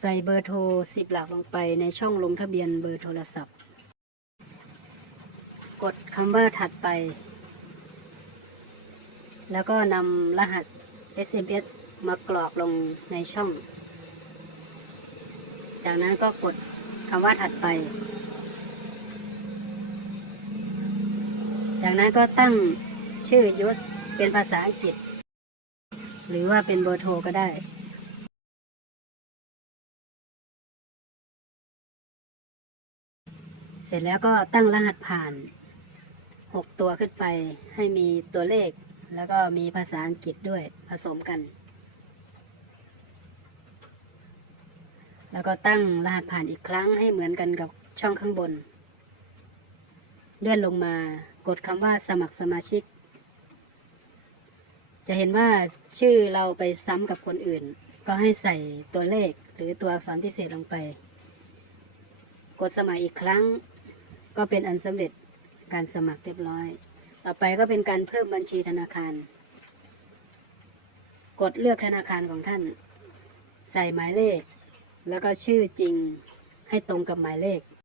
ใส่เบอร์โทร10หลักลงไปในช่องลงทะเบียนเบอร์โทรศัพท์ กดคำว่าถัดไป แล้วก็นำรหัส SMS มากรอกลงในช่อง จากนั้นก็กดคำว่าถัดไป จากนั้นก็ตั้งชื่อยูสเป็นภาษาอังกฤษ หรือว่าเป็นเบอร์โทรก็ได้ เสร็จแล้วก็ตั้งรหัสผ่าน 6 ตัวขึ้นไปให้มีตัวเลข แล้วก็มีภาษาอังกฤษด้วยผสมกัน แล้วก็ตั้งรหัสผ่านอีกครั้งให้เหมือนกันกับช่องข้างบน เลื่อนลงมากดคำว่าสมัครสมาชิก จะเห็นว่าชื่อเราไปซ้ำกับคนอื่น ก็ให้ใส่ตัวเลขหรือตัวอักษรพิเศษลงไป กดสมัครอีกครั้ง ก็เป็นอันสำเร็จการสมัครเรียบร้อย ต่อไปก็เป็นการเพิ่มบัญชีธนาคาร กดเลือกธนาคารของท่าน ใส่หมายเลข แล้วก็ชื่อจริงให้ตรงกับหมายเลข